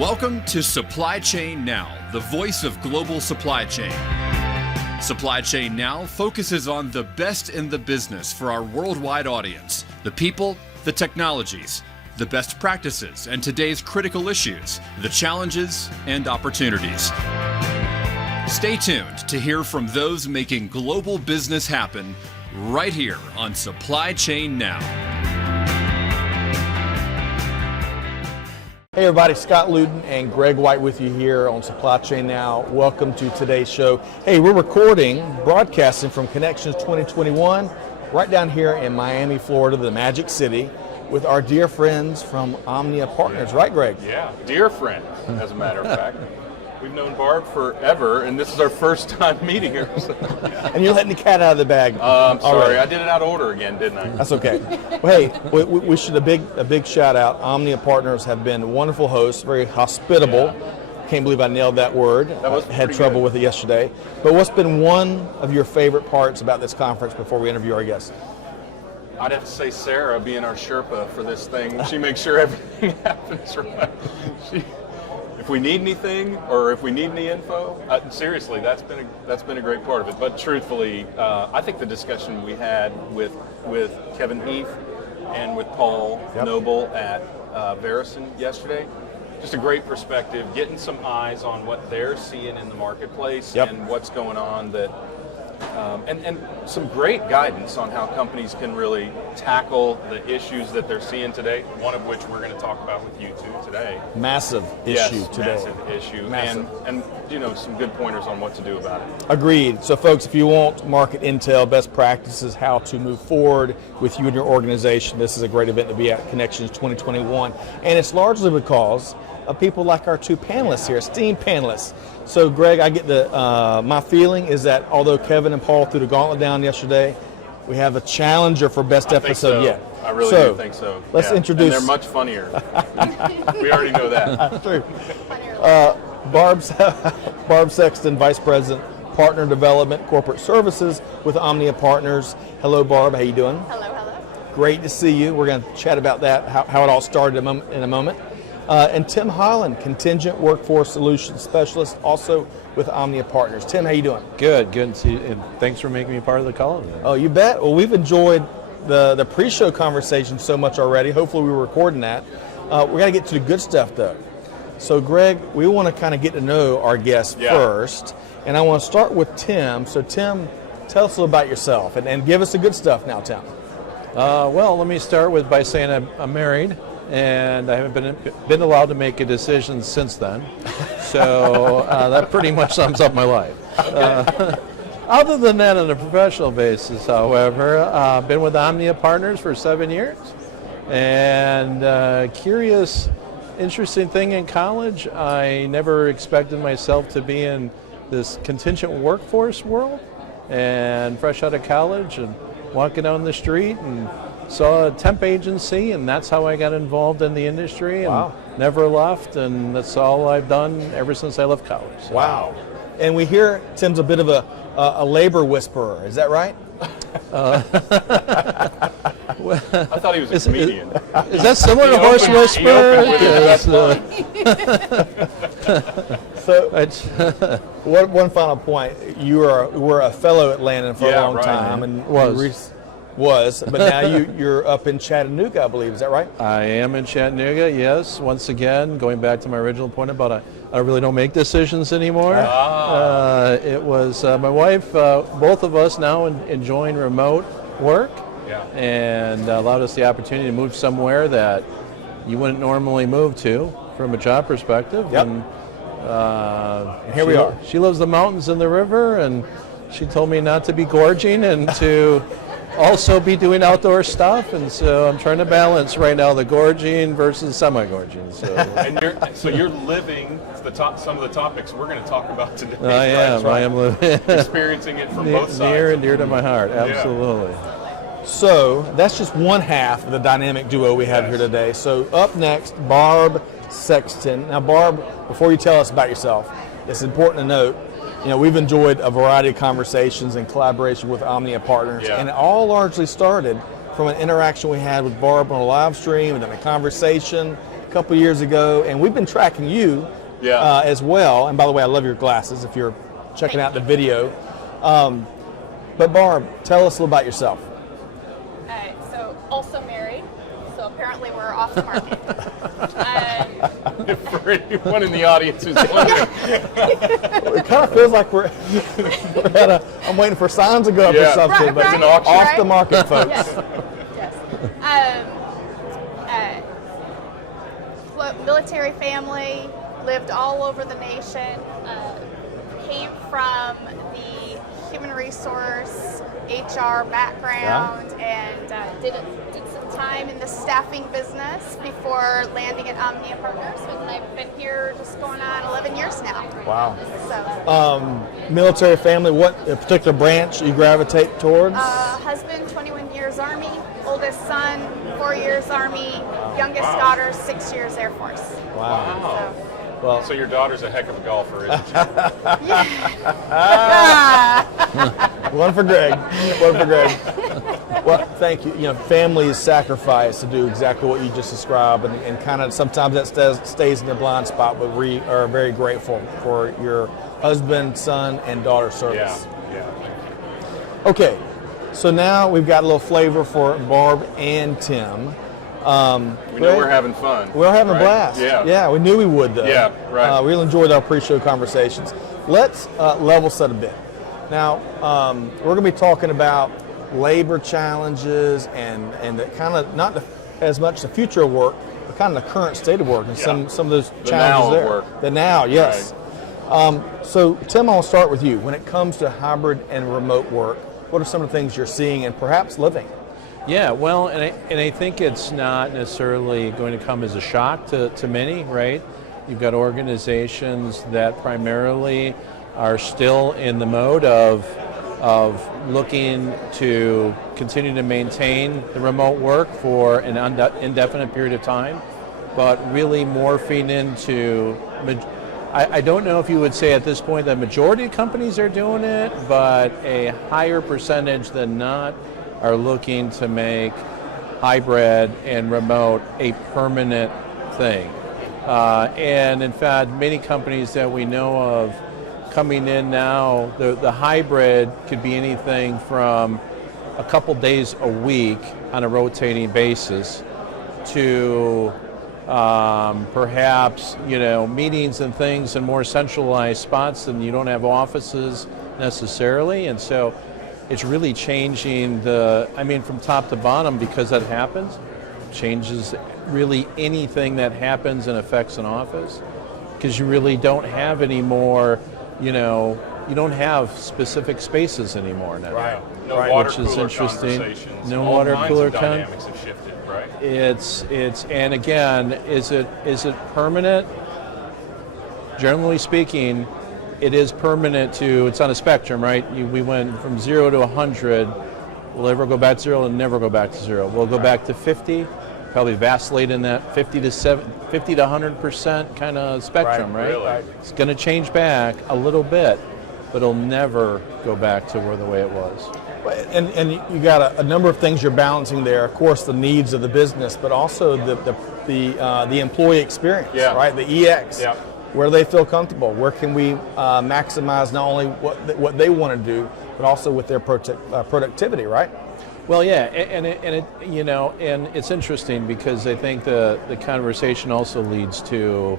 Welcome to Supply Chain Now, the voice of global supply chain. Supply Chain Now focuses on the best in the business for our worldwide audience, the people, the technologies, the best practices, and today's critical issues, the challenges and opportunities. Stay tuned to hear from those making global business happen right here on Supply Chain Now. Hey everybody, Scott Luton and Greg White with you here on Supply Chain Now. Welcome to today's show. Hey, we're broadcasting from Connections 2021 right down here in Miami, Florida, the Magic City, with our dear friends from OMNIA Partners, right Greg? Yeah, dear friends, as a matter of fact. We've known Barb forever, and this is our first time meeting her. And you're letting the cat out of the bag. I'm sorry, already. I did it out of order again, didn't I? That's okay. Well, hey, we should a big shout out. OMNIA Partners have been wonderful hosts, very hospitable. Yeah. Can't believe I nailed that word. I had trouble with it yesterday. But what's been one of your favorite parts about this conference before we interview our guests? I'd have to say Sarah being our Sherpa for this thing. She makes sure everything happens right. If we need anything or if we need any info, seriously, that's been a great part of it. But truthfully, I think the discussion we had with Kevin Heath and with Paul Noble at Verison yesterday, just a great perspective, getting some eyes on what they're seeing in the marketplace and what's going on that. And some great guidance on how companies can really tackle the issues that they're seeing today, one of which we're going to talk about with you two today. Massive issue today. Massive issue. Massive. And you know, some good pointers on what to do about it. Agreed. So folks, if you want market intel, best practices, how to move forward with you and your organization, this is a great event to be at, Connections 2021. And it's largely because of people like our two panelists here, esteemed panelists. So Greg, I get my feeling is that although Kevin and Paul threw the gauntlet down yesterday, we have a challenger for best episode yet. I really do think so. Let's introduce. And they're much funnier. We already know that. True. Barb Sexton, Vice President, Partner Development, Corporate Services with OMNIA Partners. Hello, Barb. How you doing? Hello. Great to see you. We're going to chat about that, how it all started in a moment. And Tim Holland, Contingent Workforce Solutions Specialist, also with OMNIA Partners. Tim, how you doing? Good to see you, and thanks for making me part of the call today. Oh, you bet. Well, we've enjoyed the pre-show conversation so much already. Hopefully we're recording that. We're going to get to the good stuff, though. So, Greg, we want to kind of get to know our guests first, and I want to start with Tim. So, Tim, tell us a little about yourself, and give us the good stuff now, Tim. Well, let me start by saying I'm married. And I haven't been allowed to make a decision since then. So that pretty much sums up my life. Other than that, on a professional basis, however, I've been with OMNIA Partners for 7 years. And curious, interesting thing in college, I never expected myself to be in this contingent workforce world. And fresh out of college and walking down the street and saw a temp agency, and that's how I got involved in the industry and never left, and that's all I've done ever since I left college. So. Wow. And we hear Tim's a bit of a labor whisperer. Is that right? I thought he was a comedian. Is that similar to horse whisperer? So, one final point. You were a fellow at Landon for a long time, and but now you're up in Chattanooga, I believe. Is that right? I am in Chattanooga, yes. Once again, going back to my original point about I really don't make decisions anymore. It was my wife, both of us now enjoying remote work, and allowed us the opportunity to move somewhere that you wouldn't normally move to from a job perspective. Yep. And here we are. She loves the mountains and the river, and she told me not to be gorging and to also be doing outdoor stuff, and so I'm trying to balance right now the gorging versus semi-gorging. So you're living some of the topics we're going to talk about today. I am living, experiencing it from both sides. Near and dear to my heart, absolutely. Yeah. So that's just one half of the dynamic duo we have here today. So up next, Barb Sexton. Now, Barb, before you tell us about yourself, it's important to note, we've enjoyed a variety of conversations in collaboration with OMNIA Partners, and it all largely started from an interaction we had with Barb on a live stream, and then a conversation, couple years ago, and we've been tracking you as well. And by the way, I love your glasses if you're checking out the video. But Barb, tell us a little about yourself. So also married, so apparently we're off the market. For anyone in the audience who's wondering. It kind of feels like we're at I'm waiting for signs to go up or something, Right, but right, an auction. off right. the market, folks. Yes. Military family, lived all over the nation, came from the human resource, HR background, and did some time in the staffing business before landing at OMNIA Partners, and I've been here just going on 11 years now. Wow. So, Military family, what particular branch you gravitate towards? husband, 21 years Army, oldest son, 4 years Army, youngest daughter, 6 years Air Force. Wow. So, So your daughter's a heck of a golfer, isn't she? One for Greg. One for Greg. Well, thank you. You know, families sacrifice to do exactly what you just described, and kind of sometimes that stays in their blind spot, but we are very grateful for your husband, son, and daughter service. Yeah. Okay, so now we've got a little flavor for Barb and Tim. We know we're having fun. We're having right? a blast. Yeah. We knew we would, though. Yeah, right. We really enjoyed our pre-show conversations. Let's level set a bit. Now, we're going to be talking about labor challenges and the kind of not as much the future of work, but kind of the current state of work and some of those The challenges now of there. work. The now, yes. So, Tim, I'll start with you. When it comes to hybrid and remote work, what are some of the things you're seeing and perhaps living? Yeah, well, and I think it's not necessarily going to come as a shock to many, right? You've got organizations that primarily are still in the mode of looking to continue to maintain the remote work for an indefinite period of time, but really morphing into, I don't know if you would say at this point the majority of companies are doing it, but a higher percentage than not are looking to make hybrid and remote a permanent thing. And in fact, many companies that we know of coming in now, the hybrid could be anything from a couple days a week on a rotating basis to perhaps, meetings and things in more centralized spots, and you don't have offices necessarily. And so it's really changing from top to bottom, because that happens, changes really anything that happens and affects an office, because you really don't have any more, you don't have specific spaces anymore now. Right. No Right. water Which is cooler interesting. conversations. No All water kinds cooler of dynamics have shifted, right? It's and again, is it permanent? Generally speaking, it is permanent it's on a spectrum, right? We went from 0 to 100. We'll ever go back to 0 and never go back to 0. We'll go back to 50, probably vacillate in that 50 to 100% kind of spectrum, right? Really? It's going to change back a little bit, but it'll never go back to the way it was. And you got a number of things you're balancing there. Of course, the needs of the business, but also the employee experience, right? The EX. Yeah. Where they feel comfortable. Where can we maximize not only what they want to do, but also with their productivity, right? Well, yeah, and it's interesting, because I think the conversation also leads to,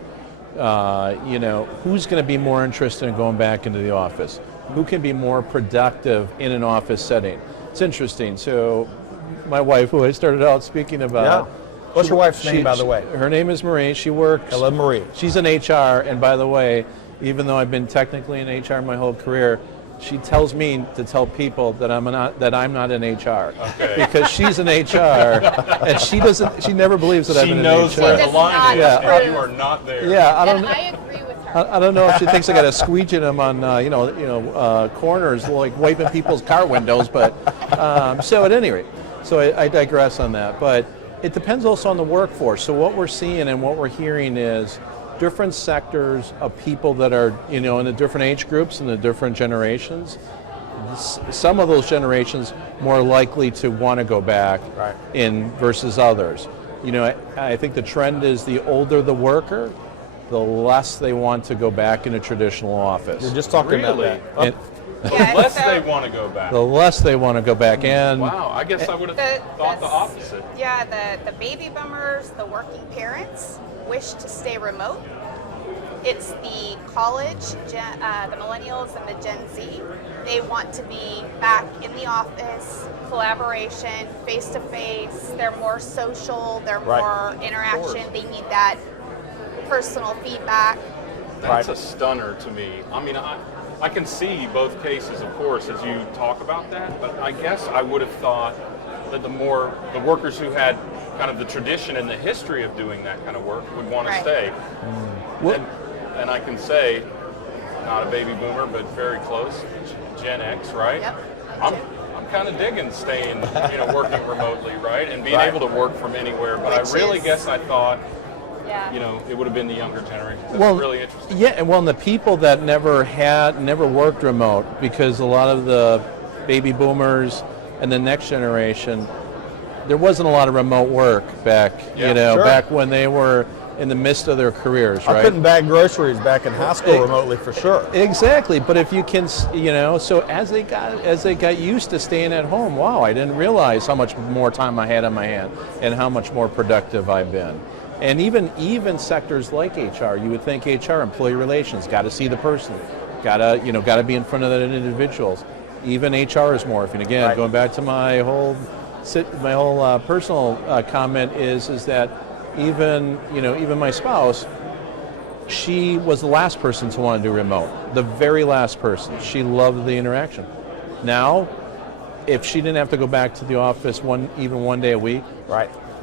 who's going to be more interested in going back into the office? Who can be more productive in an office setting? It's interesting. So, my wife, who I started out speaking about. Yeah. What's your wife's name, by the way? Her name is Marie. She works. I love Marie. She's in HR, and by the way, even though I've been technically in HR my whole career, she tells me to tell people that I'm not in HR, because she's in HR, and she never believes that I'm in HR. She knows where the line is, Yeah. and you are not there. Yeah, I agree with her. I don't know if she thinks I got to squeegee them on, corners, like wiping people's car windows. But so at any rate, I digress on that. But it depends also on the workforce. So what we're seeing and what we're hearing is different sectors of people that are, in the different age groups and the different generations. Some of those generations more likely to want to go back in versus others. I think the trend is the older the worker, the less they want to go back in a traditional office. You're just talking about Really? that. The less they want to go back. The less they want to go back in. Wow, I guess I would have thought the opposite. Yeah, the baby boomers, the working parents wish to stay remote. It's the college, the millennials and the Gen Z. They want to be back in the office, collaboration, face-to-face. They're more social, they're more interaction. They need that personal feedback. That's a stunner to me. I mean, I can see both cases, of course, as you talk about that, but I guess I would have thought that the workers who had kind of the tradition and the history of doing that kind of work would want to stay. And I can say, not a baby boomer, but very close, Gen X, right? Yep. I'm kind of digging staying, working remotely, right? And being able to work from anywhere, but I really guess I thought, it would have been the younger generation. That's really interesting. Yeah, and the people that never worked remote, because a lot of the baby boomers and the next generation, there wasn't a lot of remote work back, back when they were in the midst of their careers, right? I couldn't bag groceries back in high school remotely for sure. Exactly, but if you can, so as they got used to staying at home, wow, I didn't realize how much more time I had on my hand and how much more productive I've been. And even sectors like HR, you would think HR, employee relations, got to see the person, got to be in front of that individuals. Even HR is morphing. Again, going back to my whole personal comment is that even my spouse, she was the last person to want to do remote, the very last person. She loved the interaction. Now, if she didn't have to go back to the office even one day a week,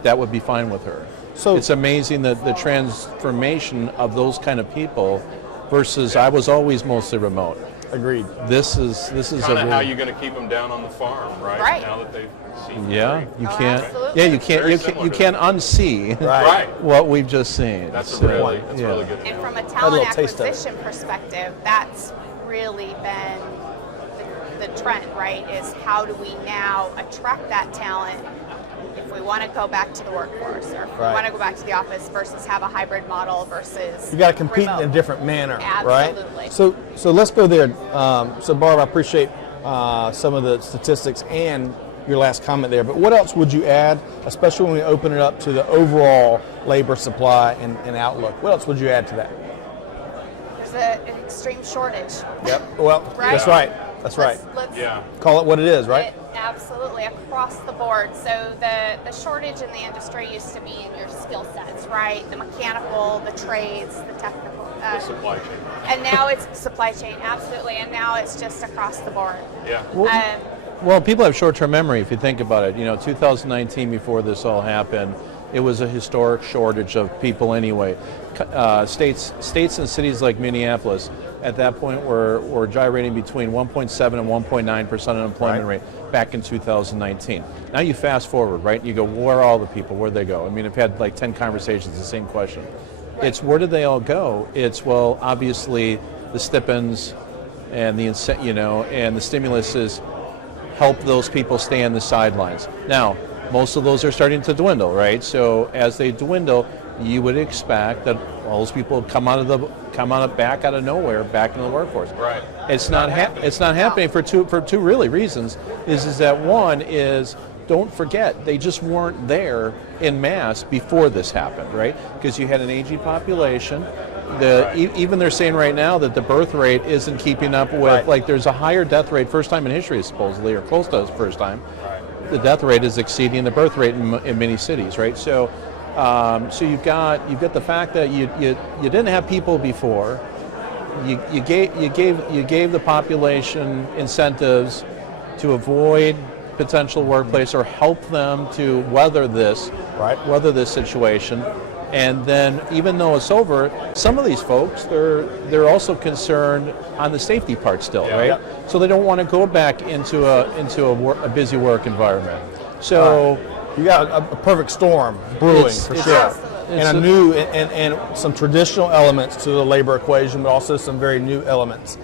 that would be fine with her. So it's amazing that the transformation of those kind of people versus I was always mostly remote. Agreed. This is kind of how you're going to keep them down on the farm, right? Now that they've seen. Yeah, you can't. Absolutely. Yeah, you can't unsee what we've just seen. That's really good. And from a talent acquisition perspective, that's really been the trend, right? Is how do we now attract that talent if we want to go back to the workforce, or if we want to go back to the office versus have a hybrid model versus you got to compete remote. in a different manner, Absolutely. right? So let's go there. So Barb, I appreciate some of the statistics and your last comment there, but what else would you add, especially when we open it up to the overall labor supply and outlook? What else would you add to that? There's an extreme shortage. Yep. Well, that's right. That's right. Let's call it what it is, right? Absolutely, across the board. So the shortage in the industry used to be in your skill sets, right? The mechanical, the trades, the technical. The supply chain. And now it's supply chain, absolutely. And now it's just across the board. Yeah. Well, people have short-term memory if you think about it. 2019, before this all happened, it was a historic shortage of people anyway. States and cities like Minneapolis at that point were gyrating between 1.7 and 1.9% unemployment rate back in 2019. Now you fast forward, right? You go, where are all the people? Where'd they go? I mean, I've had like 10 conversations, the same question. It's where did they all go? It's, well, obviously the stipends and the and the stimuluses help those people stay on the sidelines. Now, most of those are starting to dwindle, right? So as they dwindle, you would expect that all those people come back out of nowhere, back into the workforce. Right. It's not happening for two really reasons. Is that one is, don't forget, they just weren't there in mass before this happened, right? Because you had an aging population. Even they're saying right now that the birth rate isn't keeping up with, like there's a higher death rate, first time in history supposedly, or close to the first time. The death rate is exceeding the birth rate in many cities, right? So you've got the fact that you didn't have people before. You gave the population incentives to avoid potential workplace or help them to weather this situation. And then, even though it's over, some of these folks they're also concerned on the safety part still, right? So they don't want to go back into a busy work environment. So you got a perfect storm brewing for sure, and a new and some traditional elements to the labor equation, but also some very new elements.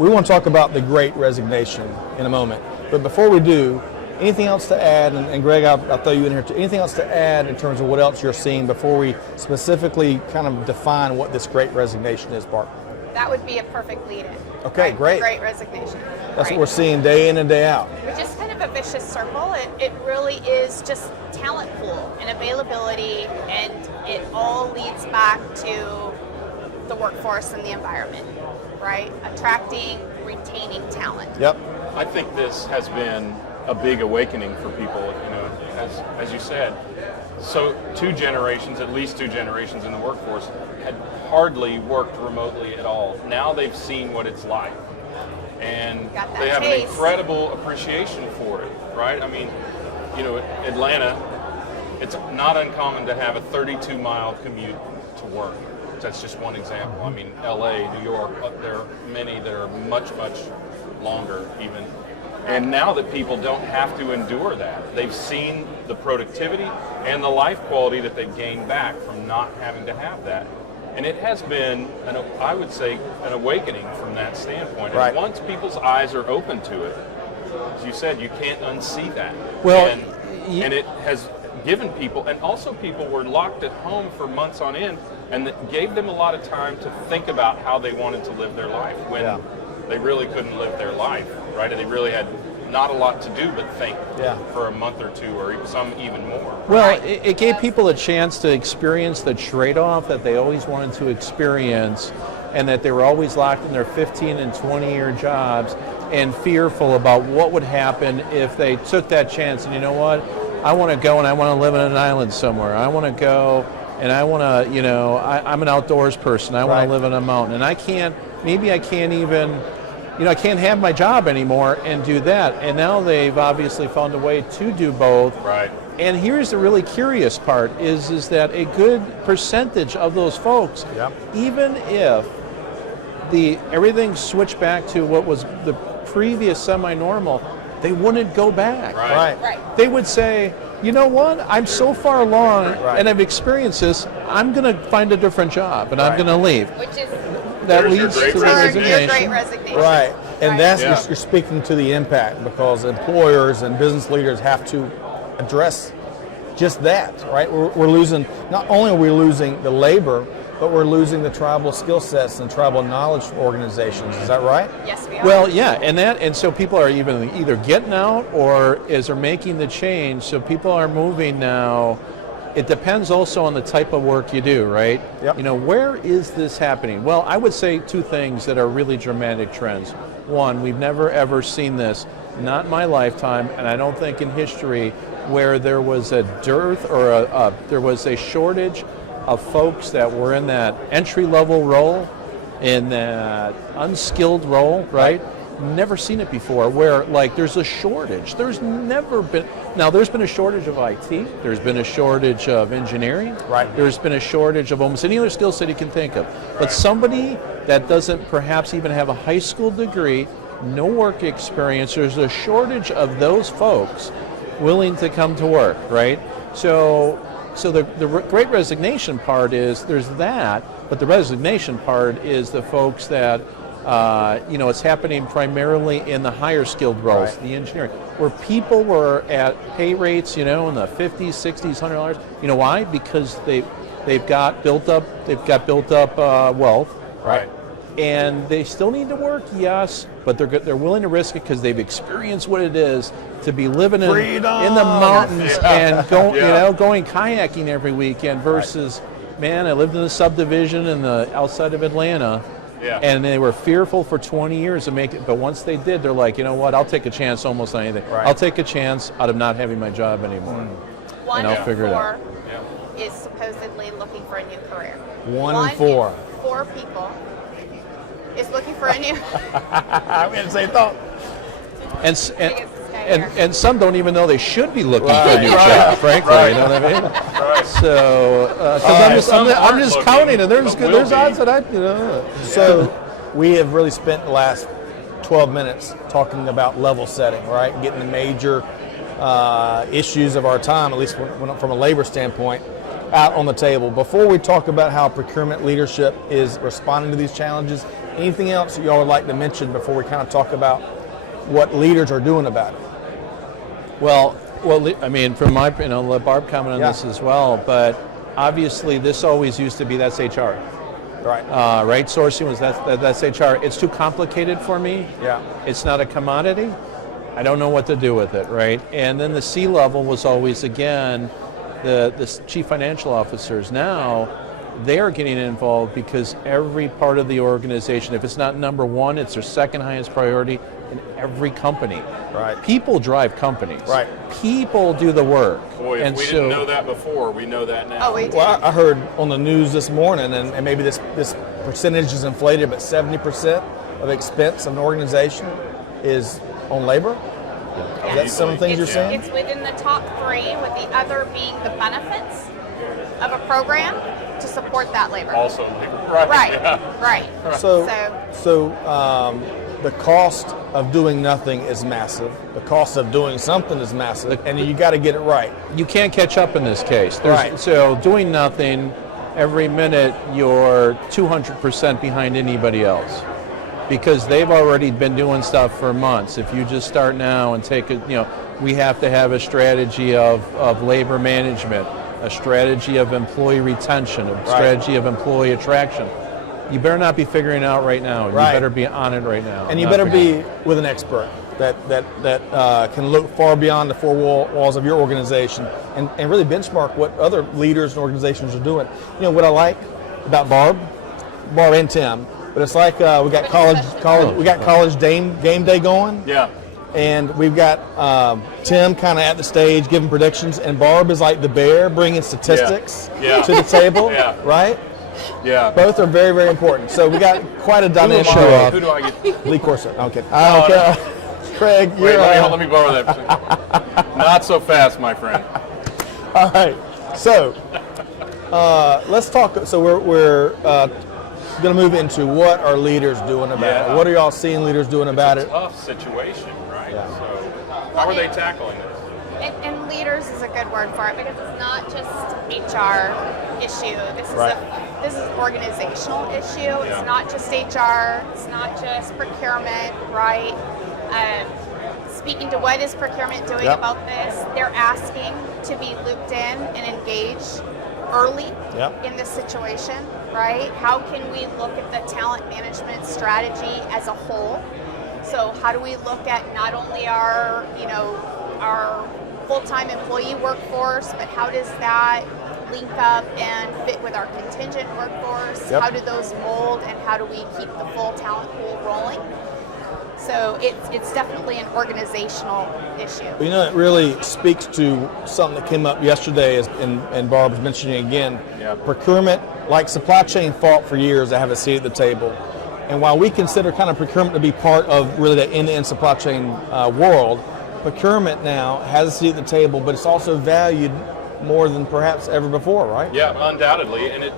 We want to talk about the Great Resignation in a moment, but before we do, Anything else to add? And Greg, I'll throw you in here too. Anything else to add in terms of what else you're seeing before we specifically kind of define what this Great Resignation is, Barb? That would be a perfect lead-in. Okay, right? great. The Great Resignation. That's what we're seeing day in and day out. Which is kind of a vicious circle. It really is just talent pool and availability, and it all leads back to the workforce and the environment, right? Attracting, retaining talent. Yep. I think this has been a big awakening for people, as you said. So at least two generations in the workforce had hardly worked remotely at all. Now they've seen what it's like. And they have an incredible appreciation for it, right? I mean, Atlanta, it's not uncommon to have a 32-mile commute to work. That's just one example. I mean, LA, New York, there are many that are much, much longer even. And now that people don't have to endure that, they've seen the productivity and the life quality that they've gained back from not having to have that. And it has been, I would say, an awakening from that standpoint. Right. And once people's eyes are open to it, as you said, you can't unsee that. Well, and it has given people, and also people were locked at home for months on end, and it gave them a lot of time to think about how they wanted to live their life when they really couldn't live their life, right? And they really had not a lot to do but think for a month or two, or some even more. Well, it gave people a chance to experience the trade-off that they always wanted to experience, and that they were always locked in their 15 and 20-year jobs and fearful about what would happen if they took that chance. And you know what? I want to go and I want to live on an island somewhere. I want to go and I want to, I'm an outdoors person. I want to live on a mountain. And I can't even, I can't have my job anymore and do that. And now they've obviously found a way to do both. Right. And here's the really curious part is that a good percentage of those folks, even if everything switched back to what was the previous semi-normal, they wouldn't go back. Right. They would say, you know what, I'm so far along and I've experienced this, I'm going to find a different job and I'm going to leave. Which is That leads to your resignation. Great Resignation. Right. And that's you're speaking to the impact, because employers and business leaders have to address just that, right? We're losing, not only are we losing the labor, but we're losing the tribal skill sets and tribal knowledge organizations. Is that right? Yes, we are. Well, yeah, and so people are either getting out or they're making the change. So people are moving now. It depends also on the type of work you do, right? Yep. Where is this happening? Well, I would say two things that are really dramatic trends. One, we've never ever seen this, not in my lifetime, and I don't think in history, where there was a dearth or there was a shortage of folks that were in that entry-level role, in that unskilled role, right? Never seen it before, where there's a shortage. There's never been. Now there's been a shortage of IT. There's been a shortage of engineering. Right. There's been a shortage of almost any other skill set you can think of. But somebody that doesn't perhaps even have a high school degree, no work experience, there's a shortage of those folks willing to come to work, right? So the Great Resignation part is there's that, but the resignation part is the folks that it's happening primarily in the higher skilled roles, the engineering, where people were at pay rates, in the 50s, 60s, $100. You know why? Because they've got built up wealth, Right. And they still need to work, yes, but they're willing to risk it because they've experienced what it is to be living in the mountains and going kayaking every weekend versus, man, I lived in a subdivision in the outside of Atlanta. Yeah. And they were fearful for 20 years to make it, but once they did, they're like, you know what, I'll take a chance almost on anything. Right. I'll take a chance out of not having my job anymore. One and I'll figure it out. in 4 is supposedly looking for a new career. 1 in 4. In 4 people is looking for a new. I'm going to say thought. And some don't even know they should be looking for a new job, frankly. You know what I mean? Right. So, I'm just counting, and there's odds that I. So we have really spent the last 12 minutes talking about level setting, right? Getting the major issues of our time, at least from a labor standpoint, out on the table. Before we talk about how procurement leadership is responding to these challenges, anything else y'all would like to mention before we kind of talk about what leaders are doing about it? Well, I mean, from my, I'll let Barb comment on this as well, but obviously this always used to be, that's HR. Right. Right, sourcing was that's HR. It's too complicated for me. Yeah. It's not a commodity. I don't know what to do with it, right? And then the C-level was always, again, the chief financial officers. Now, they're getting involved because every part of the organization, if it's not number one, it's their second highest priority in every company. Right. People drive companies. Right. People do the work. Boy, if we didn't know that before, we know that now. Oh, we do. Well, I heard on the news this morning, and maybe this percentage is inflated, but 70% of expense of an organization is on labor. Is that some of the things you're saying? It's within the top 3, with the other being the benefits of a program to support that labor. Also labor. Right. Right. Yeah. Right. So the cost of doing nothing is massive. The cost of doing something is massive, and you got to get it right. You can't catch up in this case. Right. So doing nothing, every minute you're 200% behind anybody else, because they've already been doing stuff for months. If you just start now and take it, we have to have a strategy of labor management, a strategy of employee retention, a strategy of employee attraction. You better not be figuring it out right now. You better be on it right now. And you better be with an expert that can look far beyond the four walls of your organization and really benchmark what other leaders and organizations are doing. What I like about Barb and Tim, but it's like we got college game day going. Yeah. And we've got Tim kind of at the stage giving predictions, and Barb is like the bear bringing statistics to the table, right? Yeah. Both are very, very important. So we got quite a dynamic show. Who do I get? Lee Corso. Okay. Okay. Craig, Wait, you're let me borrow that. Not so fast, my friend. all right. So let's talk. So we're going to move into what are leaders doing about it. What are y'all seeing leaders doing about it? Tough situation, right? Yeah. So how are they tackling this? And leaders is a good word for it, because it's not just HR issue. This is an organizational issue. It's not just HR. It's not just procurement, right? Speaking to what is procurement doing about this, they're asking to be looped in and engaged early in this situation, right? How can we look at the talent management strategy as a whole? So how do we look at not only our full-time employee workforce, but how does that link up and fit with our contingent workforce? How do those mold, and how do we keep the full talent pool rolling? So it's definitely an organizational issue. It really speaks to something that came up yesterday, and Barb was mentioning again. Procurement, like supply chain, fought for years to have a seat at the table. And while we consider kind of procurement to be part of really the end-to-end supply chain world, procurement now has a seat at the table, but it's also valued more than perhaps ever before, right? Yeah, undoubtedly. And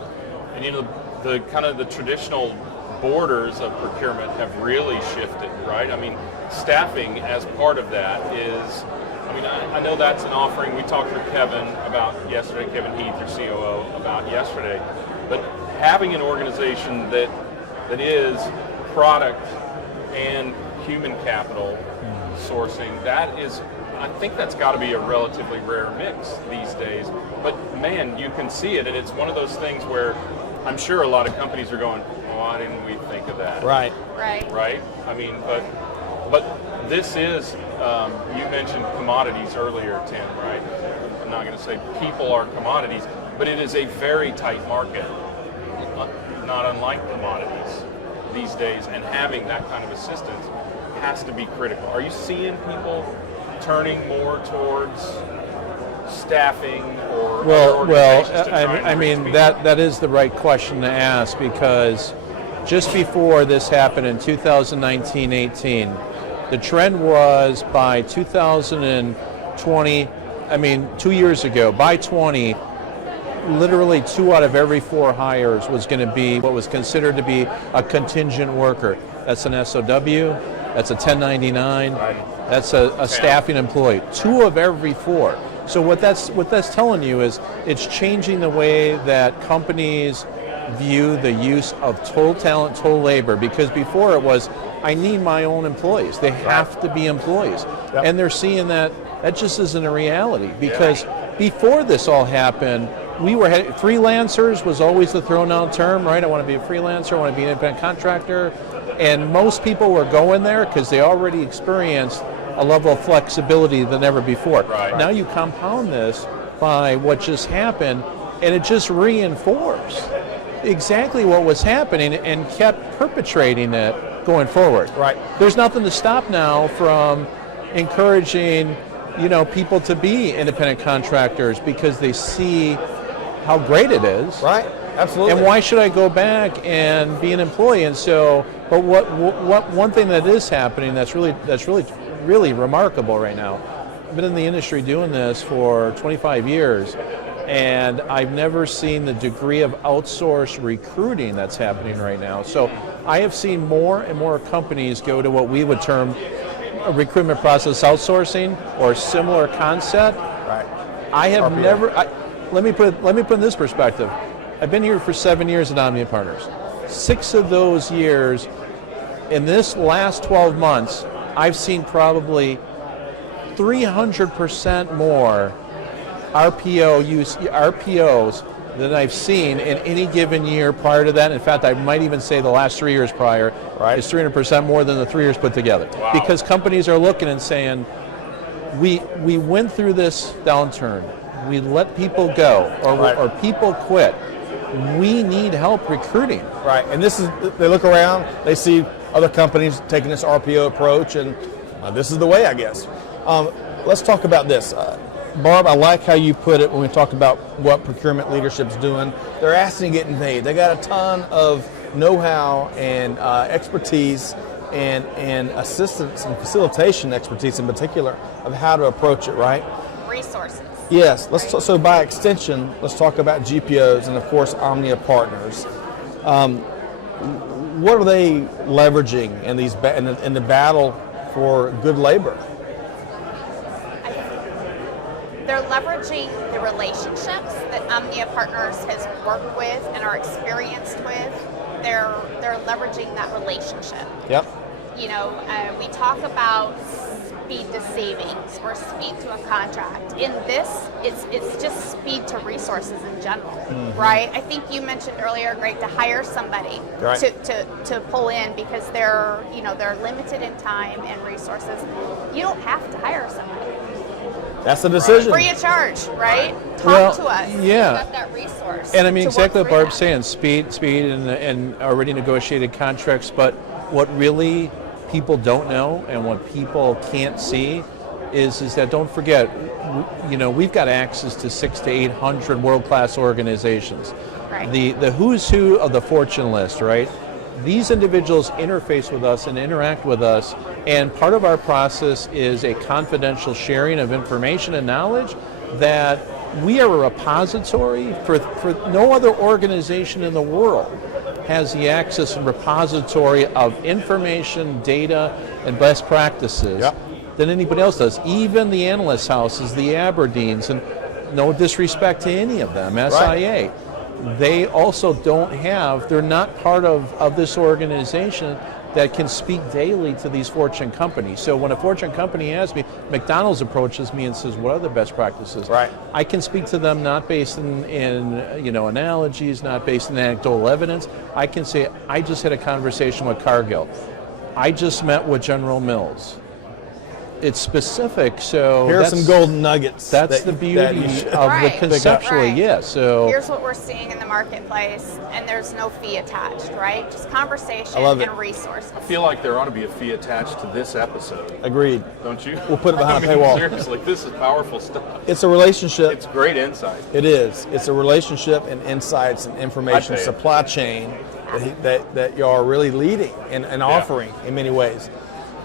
the kind of the traditional borders of procurement have really shifted, right? I mean, staffing as part of that is, I know that's an offering. We talked to Kevin about yesterday, Kevin Heath, your COO, about yesterday, but having an organization that is product and human capital sourcing, I think that's got to be a relatively rare mix these days. But man, you can see it, and it's one of those things where I'm sure a lot of companies are going, why didn't we think of that? Right. I mean, but this is, you mentioned commodities earlier, Tim, right? I'm not going to say people are commodities, but it is a very tight market, not unlike commodities these days, and having that kind of assistance has to be critical. Are you seeing people turning more towards staffing or other organizations to try and that is the right question to ask, because just before this happened in 2019-18, the trend was by 2020, 2 years ago, by 20, literally 2 out of every 4 hires was going to be what was considered to be a contingent worker. That's an SOW, that's a 1099, that's a staffing employee. 2 of every 4. So what that's telling you is it's changing the way that companies view the use of total talent, total labor, because before it was, I need my own employees. They have to be employees. Yep. And they're seeing that just isn't a reality, because before this all happened, freelancers was always the thrown out term, right? I want to be a freelancer, I want to be an independent contractor. And most people were going there because they already experienced a level of flexibility than ever before. Right. Now you compound this by what just happened, and it just reinforced exactly what was happening and kept perpetrating it going forward. Right. There's nothing to stop now from encouraging, people to be independent contractors because they see how great it is. Right. Absolutely. And why should I go back and be an employee? And so, but what one thing that is happening that's really remarkable right now. I've been in the industry doing this for 25 years, and I've never seen the degree of outsourced recruiting that's happening right now. So I have seen more and more companies go to what we would term a recruitment process outsourcing or similar concept. Right. I have RPO. never. Let me put it in this perspective. I've been here for 7 years at OMNIA Partners. 6 of those years, in this last 12 months, I've seen probably 300% more RPOs than I've seen in any given year prior to that. In fact, I might even say the last 3 years prior is 300% more than the 3 years put together. Wow. Because companies are looking and saying, we went through this downturn. We let people go or people quit. We need help recruiting. Right, and they look around, they see other companies taking this RPO approach, and this is the way, I guess. Let's talk about this. Barb, I like how you put it when we talk about what procurement leadership's doing. They're asking to get paid. They got a ton of know-how and expertise and assistance and facilitation expertise in particular of how to approach it, right? Resources. Yes. So by extension, let's talk about GPOs and of course OMNIA partners. What are they leveraging in these in the battle for good labor? They're leveraging the relationships that OMNIA Partners has worked with and are experienced with. They're leveraging that relationship. Yep. We talk about speed to savings or speed to a contract. In this, it's just speed to resources in general, right? I think you mentioned earlier, Greg, to hire somebody to pull in because they're limited in time and resources. You don't have to hire somebody. That's the decision. Free of charge, right? Talk to us. Yeah. We've got that resource. And I mean, exactly what Barb's saying. saying, speed and already negotiated contracts, but what really people don't know and what people can't see is that, don't forget, we've got access to 600 to 800 world-class organizations. Right. The who's who of the Fortune list, right? These individuals interface with us and interact with us, and part of our process is a confidential sharing of information and knowledge that we are a repository for no other organization in the world has the access and repository of information, data, and best practices than anybody else does. Even the analyst houses, the Aberdeens, and no disrespect to any of them, SIA, they also they're not part of this organization that can speak daily to these Fortune companies. So when a Fortune company asks me, McDonald's approaches me and says, what are the best practices? Right. I can speak to them not based in analogies, not based in anecdotal evidence. I can say, I just had a conversation with Cargill. I just met with General Mills. It's specific, so here are some golden nuggets. That's the beauty of the conceptually, So here's what we're seeing in the marketplace, and there's no fee attached, right? Just conversation and resources. I feel like there ought to be a fee attached to this episode. Agreed. Don't you? We'll put it behind a paywall. Seriously, this is powerful stuff. It's a relationship. It's great insight. It is. It's a relationship and insights and information supply chain that you are really leading and offering in many ways.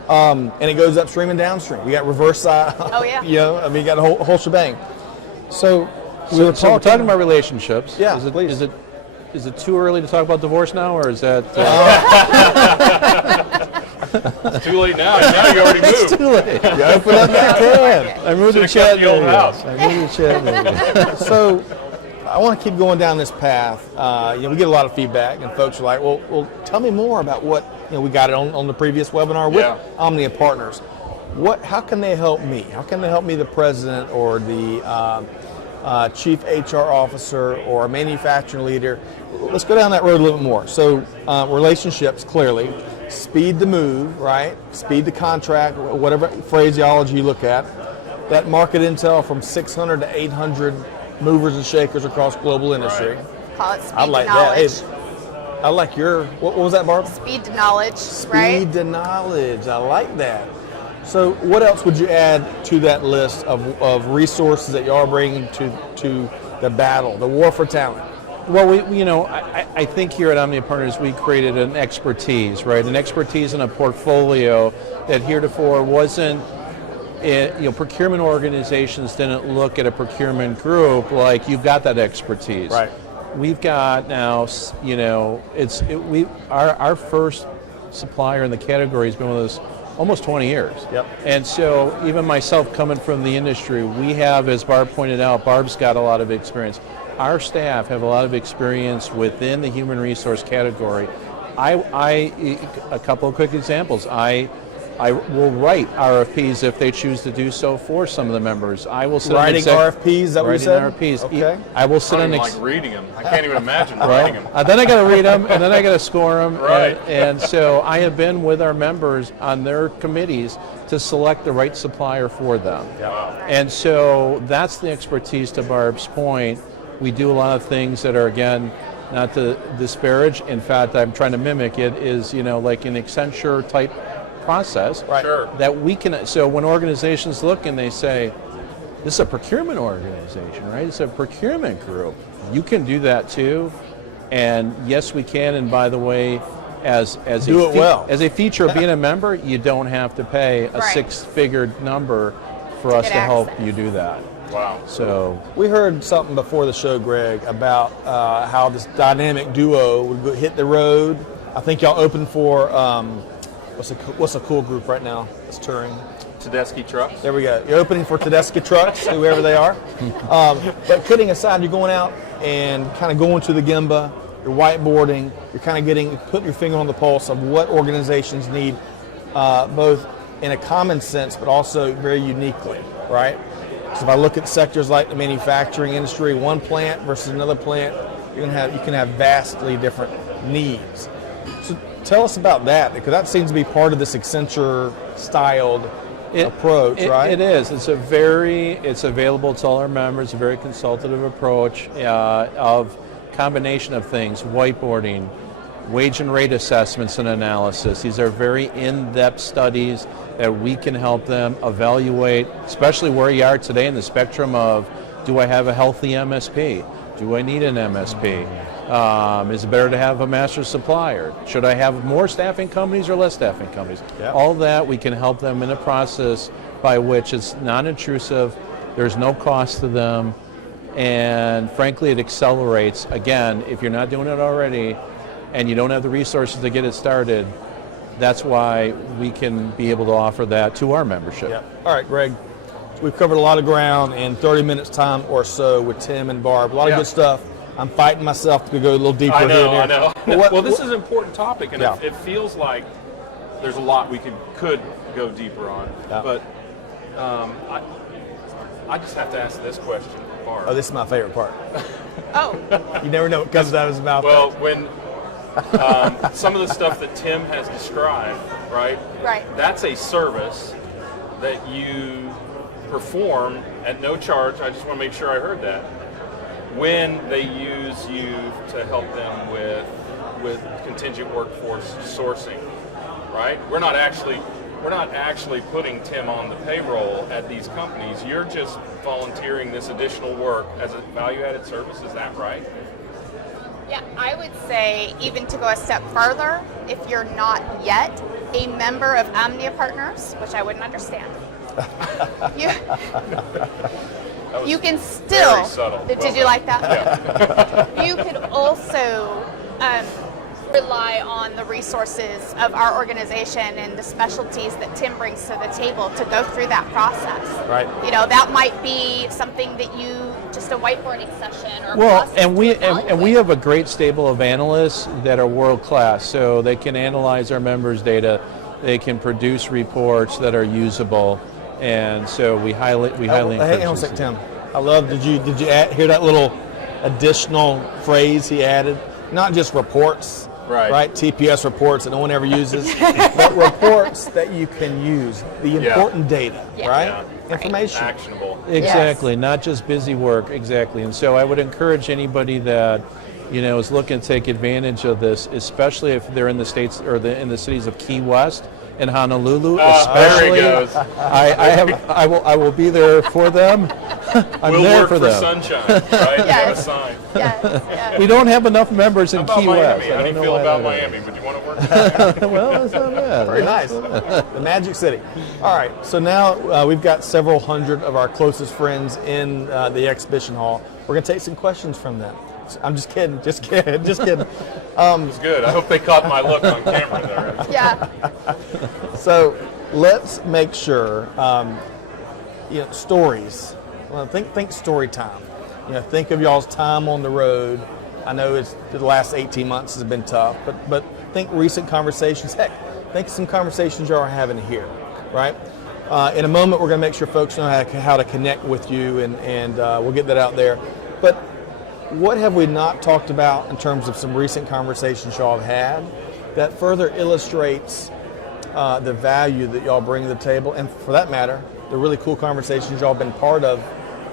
And it goes upstream and downstream. We got reverse side. Oh yeah. You got a whole shebang. So we're talking about relationships. Yeah, Is it too early to talk about divorce now, or is that? It's too late now. Now you already moved. It's too late. You open up that can. I moved to Should've kept the old Chattanooga. house. I moved to Chattanooga. So I want to keep going down this path. We get a lot of feedback, and folks are like, well, tell me more about what, we got it on the previous webinar with OMNIA partners. How can they help me? How can they help me, the president or the chief HR officer or a manufacturing leader? Let's go down that road a little bit more. So relationships, clearly. Speed to move, right? Speed to contract, whatever phraseology you look at. That market intel from 600 to 800 movers and shakers across global industry. Right. Call it speed I like to knowledge. that. Hey, I like your, what was that, Barb? Speed to knowledge, Speed to knowledge. I like that. So what else would you add to that list of resources that you are bringing to the battle, the war for talent? Well, I think here at OMNIA Partners we created an expertise, right? An expertise in a portfolio that heretofore wasn't. Procurement organizations didn't look at a procurement group like you've got that expertise. Right. We've got now, our first supplier in the category has been with us almost 20 years. Yep. And so even myself coming from the industry, we have, as Barb pointed out, Barb's got a lot of experience. Our staff have a lot of experience within the human resource category. A couple of quick examples. I will write RFPs if they choose to do so for some of the members. I will sit writing RFPs. Is that what you said? Writing RFPs. Okay. I will sit on like reading them. I can't even imagine writing them. Then I got to read them, and then I got to score them. Right. And so I have been with our members on their committees to select the right supplier for them. Wow. And so that's the expertise. To Barb's point, we do a lot of things that are, again, not to disparage. In fact, I'm trying to mimic it. Is like an Accenture type process, right. Sure. That we can. So when organizations look and they say, this is a procurement organization, right? It's a procurement group. You can do that too. And yes, we can. And by the way, as a feature of being a member, you don't have to pay a six-figure number for us to help you do that. Wow. So we heard something before the show, Greg, about how this dynamic duo would hit the road. I think y'all open for what's a cool group right now that's touring? Tedeschi Trucks. There we go. You're opening for Tedeschi Trucks, whoever they are. But kidding aside, you're going out and kind of going to the Gemba. You're whiteboarding. You're kind of putting your finger on the pulse of what organizations need, both in a common sense, but also very uniquely, right? So if I look at sectors like the manufacturing industry, one plant versus another plant, you can have vastly different needs. So tell us about that, because that seems to be part of this Accenture-styled approach, right? It is. It's available to all our members, a very consultative approach of combination of things, whiteboarding, wage and rate assessments and analysis. These are very in-depth studies that we can help them evaluate, especially where you are today in the spectrum of, do I have a healthy MSP? Do I need an MSP? Is it better to have a master supplier? Should I have more staffing companies or less staffing companies? Yep. All that we can help them in a process by which it's non-intrusive, there's no cost to them, and frankly it accelerates. Again, if you're not doing it already and you don't have the resources to get it started, that's why we can be able to offer that to our membership. Yep. All right, Greg. We've covered a lot of ground in 30 minutes time or so with Tim and Barb. A lot of good stuff. I'm fighting myself to go a little deeper I know, here. I know. Well, this is an important topic, and Yeah. it feels like there's a lot we could go deeper on. Yeah. But I just have to ask this question, Barb. Oh, this is my favorite part. Oh, You never know what comes out of his mouth. Well, when some of the stuff that Tim has described, right? right. That's a service that you perform at no charge. I just want to make sure I heard that. When they use you to help them with contingent workforce sourcing, right? We're not actually putting Tim on the payroll at these companies. You're just volunteering this additional work as a value-added service. Is that right? Yeah, I would say even to go a step further, if you're not yet a member of OMNIA Partners, which I wouldn't understand, you can still. Very subtle. Did you like that? Yeah. You could also rely on the resources of our organization and the specialties that Tim brings to the table to go through that process. Right. That might be something that you just just a whiteboarding session or a Well, process and we to evaluate. and we have a great stable of analysts that are world class. So they can analyze our members' data, they can produce reports that are usable, and so we highly Hey, encourage hang on a this. sec, Tim. I love. Did you hear that little additional phrase he added? Not just reports, Right. TPS reports that no one ever uses, but reports that you can use. The important data, Yeah. right? Yeah. Information. Actionable. Exactly, not just busy work. Exactly, and so I would encourage anybody that is looking to take advantage of this, especially if they're in the states or in the cities of Key West and Honolulu, especially. There he goes. I will be there for them. I'm We'll there work for for them. sunshine, right? You have a Yes. sign. Yes. We don't have enough members in How about Key West. Miami? How do you don't feel know about why that Miami? Would you want to work there? is. Well, it's not bad. Very nice. The Magic City. All right, so now we've got several hundred of our closest friends in the exhibition hall. We're going to take some questions from them. I'm just kidding. Just kidding. It's good. I hope they caught my look on camera there. Yeah. So let's make sure, stories. Well, think story time. Think of y'all's time on the road. I know the last 18 months has been tough, but think recent conversations. Heck, think of some conversations y'all are having here, right? In a moment, we're going to make sure folks know how to connect with you, and we'll get that out there. But what have we not talked about in terms of some recent conversations y'all have had that further illustrates the value that y'all bring to the table, and for that matter, the really cool conversations y'all been part of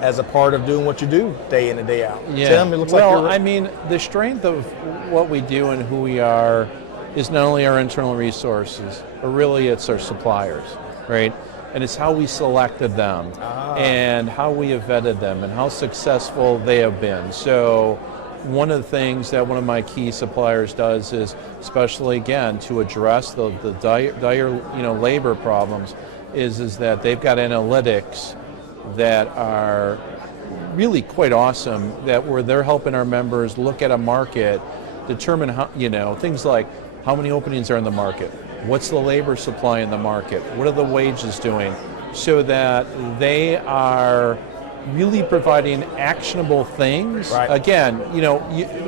as a part of doing what you do day in and day out? Yeah. Tim, it looks well, like I mean, the strength of what we do and who we are is not only our internal resources, but really it's our suppliers, right? And it's how we selected them and how we have vetted them and how successful they have been. So one of the things that one of my key suppliers does is, especially again, to address the dire labor problems, is that they've got analytics that are really quite awesome, where they're helping our members look at a market, determine how, things like how many openings are in the market, what's the labor supply in the market, what are the wages doing, so that they are really providing actionable things. Right. Again,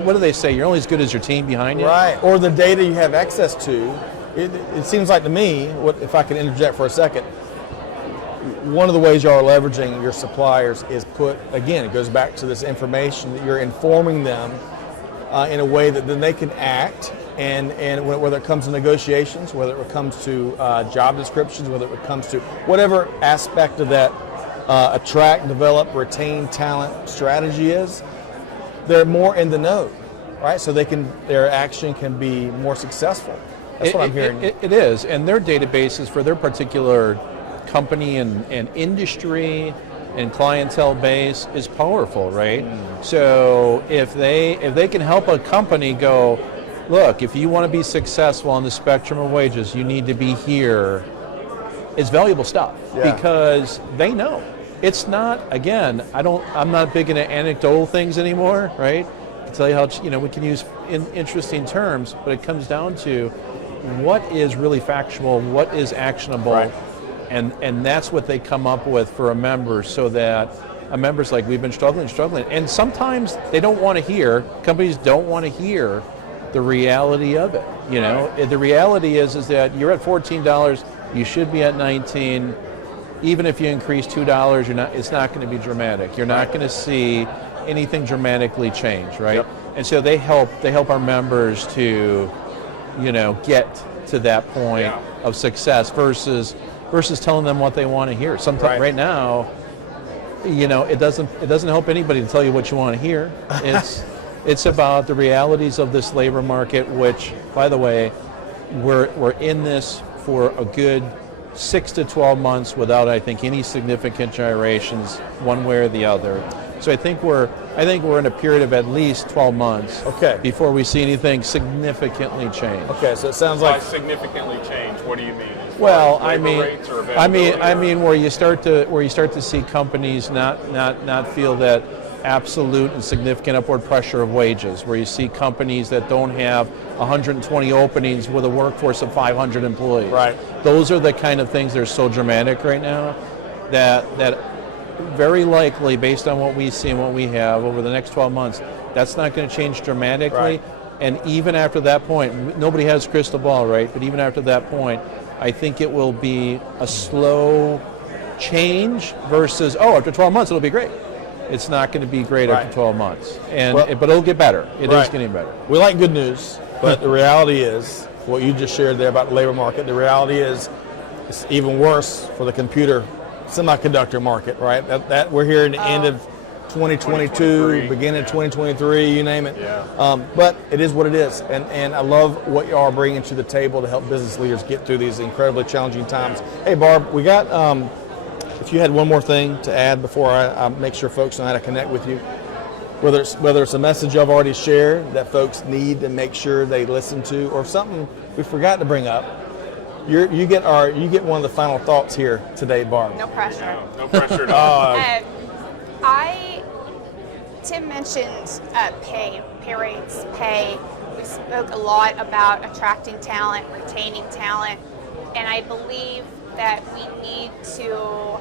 what do they say? You're only as good as your team behind you. right, or the data you have access to. It seems like to me, if I can interject for a second, one of the ways y'all are leveraging your suppliers is it goes back to this information that you're informing them in a way that then they can act, and whether it comes to negotiations, whether it comes to job descriptions, whether it comes to whatever aspect of that attract, develop, retain talent strategy is, they're more in the know, right? So their action can be more successful. That's what I'm hearing. It is, and their databases for their particular company and industry and clientele base is powerful, right? So if they can help a company go, look, if you want to be successful on the spectrum of wages, you need to be here, it's valuable stuff because they know. It's not, again, I'm not big into anecdotal things anymore, right? I tell you how, we can use interesting terms, but it comes down to what is really factual, what is actionable. Right. And that's what they come up with for a member, so that a member's like, we've been struggling. And sometimes they don't want to hear, companies don't want to hear the reality of it. The reality is that you're at $14, you should be at $19. Even if you increase $2, it's not going to be dramatic. You're not going to see anything dramatically change, right? Yep. And so they help our members to, get to that point of success versus telling them what they want to hear. Sometimes right now, it doesn't help anybody to tell you what you want to hear. It's about the realities of this labor market, which, by the way, we're in this for a good 6 to 12 months without, I think, any significant gyrations one way or the other. So I think we're in a period of at least 12 months before we see anything significantly change. Okay, so it sounds By like significantly change, what do you mean? Well, Rates or availability? I mean, where you start to see companies not feel that absolute and significant upward pressure of wages, where you see companies that don't have 120 openings with a workforce of 500 employees. Right. Those are the kind of things that are so dramatic right now that very likely, based on what we see and what we have over the next 12 months, that's not going to change dramatically. Right. And even after that point, nobody has a crystal ball, right? But even after that point, I think it will be a slow change versus, after 12 months it'll be great. It's not going to be great after 12 months, but it'll get better. It is getting better. We like good news, but the reality is what you just shared there about the labor market. The reality is it's even worse for the computer semiconductor market, right? That we're here in the end of 2022, beginning of 2023, you name it. Yeah. But it is what it is, and I love what you are bringing to the table to help business leaders get through these incredibly challenging times. Hey, Barb, we got. If you had one more thing to add before I make sure folks know how to connect with you, whether it's a message I've already shared that folks need to make sure they listen to, or something we forgot to bring up, you get one of the final thoughts here today, Barb. No pressure. No pressure at all. Tim mentioned pay rates, pay. We spoke a lot about attracting talent, retaining talent, and I believe that we need to,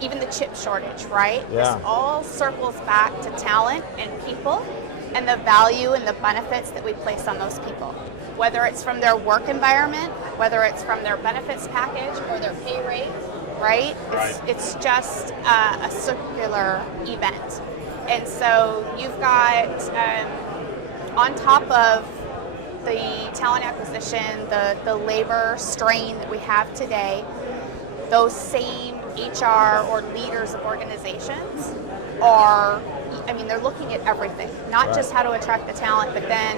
even the chip shortage, right? Yeah. This all circles back to talent and people and the value and the benefits that we place on those people. Whether it's from their work environment, whether it's from their benefits package or their pay rate, right? It's just a circular event. And so you've got, on top of the talent acquisition, the labor strain that we have today, those same HR or leaders of organizations they're looking at everything, not just how to attract the talent, but then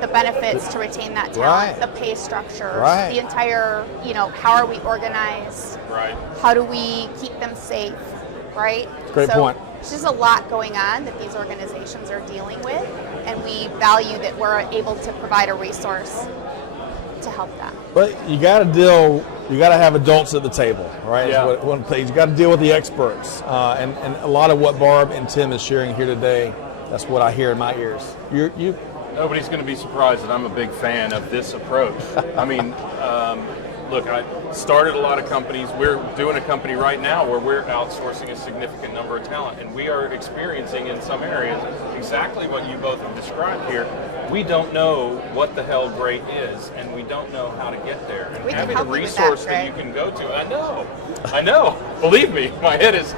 the benefits to retain that talent, the pay structure, the entire, how are we organized? Right. How do we keep them safe, right? Great point. There's just a lot going on that these organizations are dealing with, and we value that we're able to provide a resource to help them. But you got to have adults at the table, right? Yeah. You got to deal with the experts, and a lot of what Barb and Tim is sharing here today, that's what I hear in my ears. Nobody's going to be surprised that I'm a big fan of this approach. I mean, look, I started a lot of companies. We're doing a company right now where we're outsourcing a significant number of talent, and we are experiencing in some areas exactly what you both have described here. We don't know what the hell great is, and we don't know how to get there. And We can having a help you with resource that, that you can go to, I know. Believe me, my head is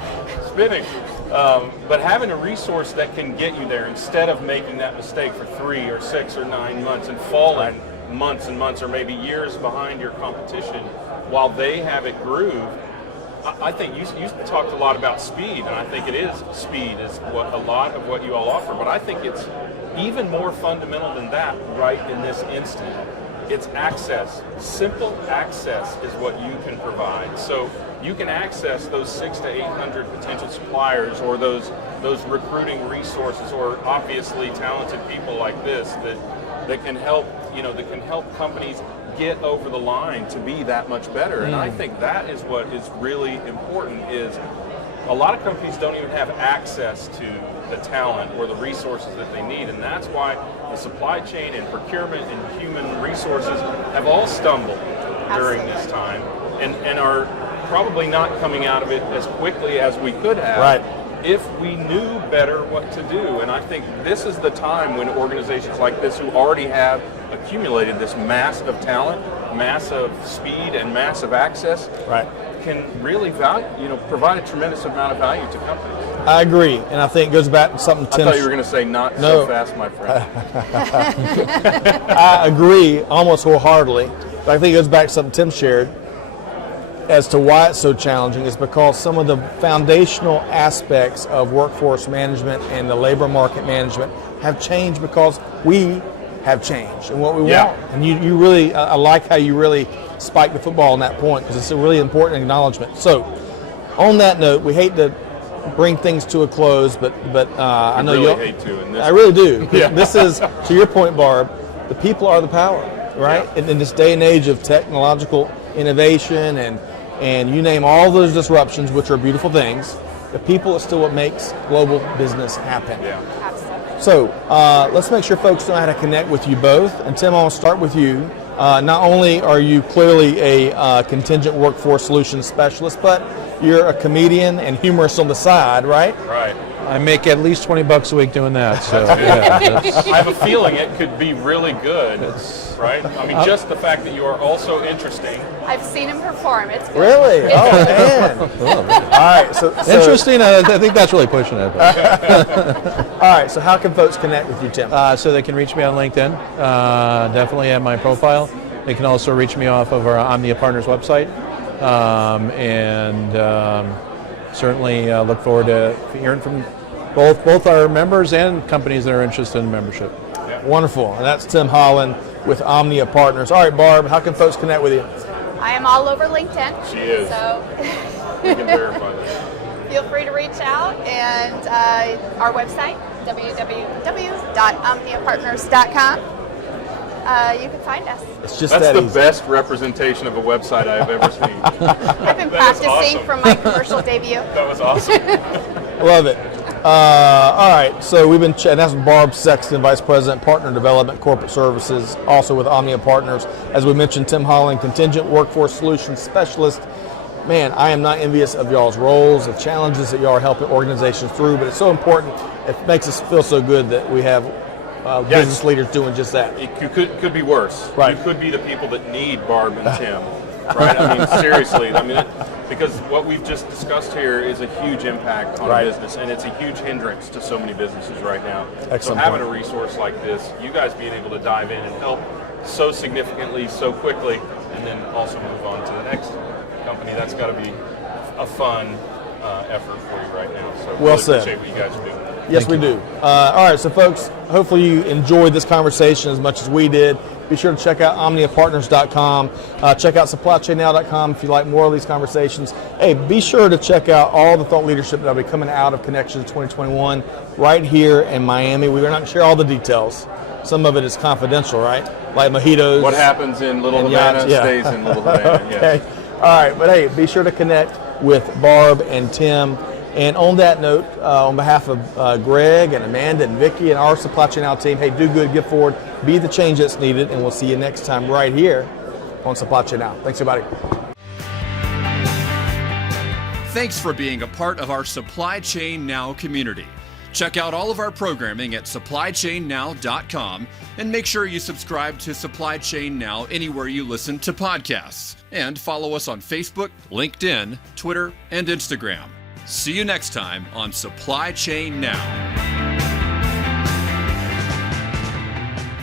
spinning. But having a resource that can get you there instead of making that mistake for 3 or 6 or 9 months and falling months and months or maybe years behind your competition while they have it grooved. I think you talked a lot about speed, and I think speed is what a lot of what you all offer, but I think it's even more fundamental than that right in this instant. It's access. Simple access is what you can provide. So you can access those 600 to 800 potential suppliers, or those recruiting resources, or obviously talented people like this that can help companies get over the line to be that much better. And I think that is what is really important. Is a lot of companies don't even have access to the talent or the resources that they need, and that's why the supply chain and procurement and human resources have all stumbled during this time, and are probably not coming out of it as quickly as we could have if we knew better what to do. And I think this is the time when organizations like this, who already have accumulated this mass of talent, mass of speed, and massive access, can really provide a tremendous amount of value to companies. I agree, and I think it goes back to something Tim. I thought you were going to say not so fast, my friend. I agree almost wholeheartedly, but I think it goes back to something Tim shared as to why it's so challenging. Is because some of the foundational aspects of workforce management and the labor market management have changed because we have changed and what we want. And you really, I like how you really spike the football on that point, because it's a really important acknowledgement. So, on that note, we hate to bring things to a close, but I know you hate to. In this I really do. This is, to your point, Barb, the people are the power, right? In this day and age of technological innovation and you name all those disruptions, which are beautiful things, the people is still what makes global business happen. Absolutely. So let's make sure folks know how to connect with you both. And Tim, I'll start with you. Not only are you clearly a contingent workforce solutions specialist, but you're a comedian and humorist on the side, right? Right. I make at least $20 a week doing that. So yeah, I have a feeling it could be really good, right? I mean, just the fact that you are also interesting. I've seen him perform. It's good. Really? Oh, man. All right. So interesting. I think that's really pushing it. All right. So how can folks connect with you, Tim? So they can reach me on LinkedIn. Definitely at my profile. They can also reach me off of our OMNIA Partners website. Certainly look forward to hearing from both our members and companies that are interested in membership. Wonderful. And that's Tim Holland with OMNIA Partners. All right, Barb, how can folks connect with you? I am all over LinkedIn. She is. So We can verify that. feel free to reach out, and our website, www.omniapartners.com. You can find us. It's just That's that the easy. best representation of a website I've ever seen. I've been That was practicing awesome. from my commercial debut. That was awesome. Love it. All right, so we've been chatting. That's Barb Sexton, Vice President, Partner Development, Corporate Services, also with OMNIA Partners. As we mentioned, Tim Holland, Contingent Workforce Solutions Specialist. Man, I am not envious of y'all's roles, the challenges that y'all are helping organizations through, but it's so important. It makes us feel so good that we have business leaders doing just that. It could be worse. Right. You could be the people that need Barb and Tim. Right? I mean, seriously. I mean, because what we've just discussed here is a huge impact on Right. a business, and it's a huge hindrance to so many businesses right now. Excellent So having point. a resource like this, you guys being able to dive in and help so significantly, so quickly, and then also move on to the next company, that's got to be a fun effort for you right now. So Well really said. appreciate what you guys do. Yes, we do. All right, so folks, hopefully you enjoyed this conversation as much as we did. Be sure to check out omniapartners.com. Check out supplychainnow.com if you like more of these conversations. Hey, be sure to check out all the thought leadership that will be coming out of Connections 2021 right here in Miami. We are not going to share all the details. Some of it is confidential, right? Like mojitos. What happens in Little And Havana yachts, yeah. stays in Little Havana. Okay. Yes. All right, but hey, be sure to connect with Barb and Tim. And on that note, on behalf of Greg and Amanda and Vicky and our Supply Chain Now team, hey, do good, give forward, be the change that's needed, and we'll see you next time right here on Supply Chain Now. Thanks, everybody. Thanks for being a part of our Supply Chain Now community. Check out all of our programming at supplychainnow.com and make sure you subscribe to Supply Chain Now anywhere you listen to podcasts. And follow us on Facebook, LinkedIn, Twitter, and Instagram. See you next time on Supply Chain Now.